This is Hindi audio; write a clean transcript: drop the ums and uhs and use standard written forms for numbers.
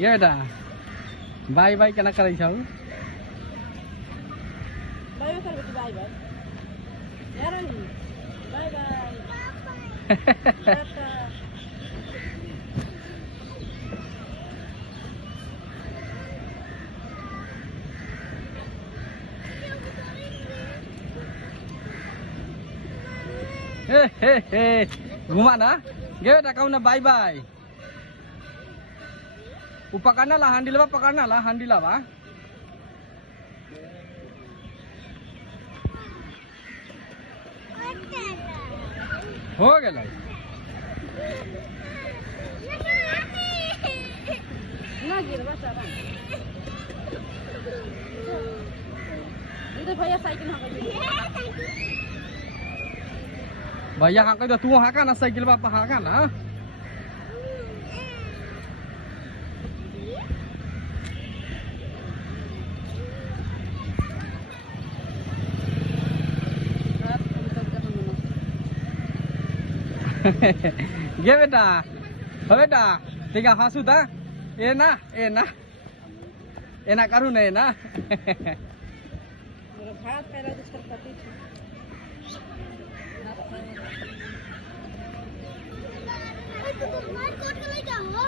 ये बेटा बाय बाय केना करै छौ बाय कर बेटी बाय बाय यार बाय बाय घुमा ना गे बेटा कहू ना बाय बाय वो पकड़ना ला हैंडलवा पकड़ना ला हैंडलवा हो गेल ना गिर बस इधर भैया साइकिल हाँ भैया हाँ कह तू हाँ का ना साइकिल पर हाँ का ना गे बेटा हो बेटा ठीक है हंसू था ए ना करू ना ना भात पहला दूसरा पति तो मार कोट ले जाओ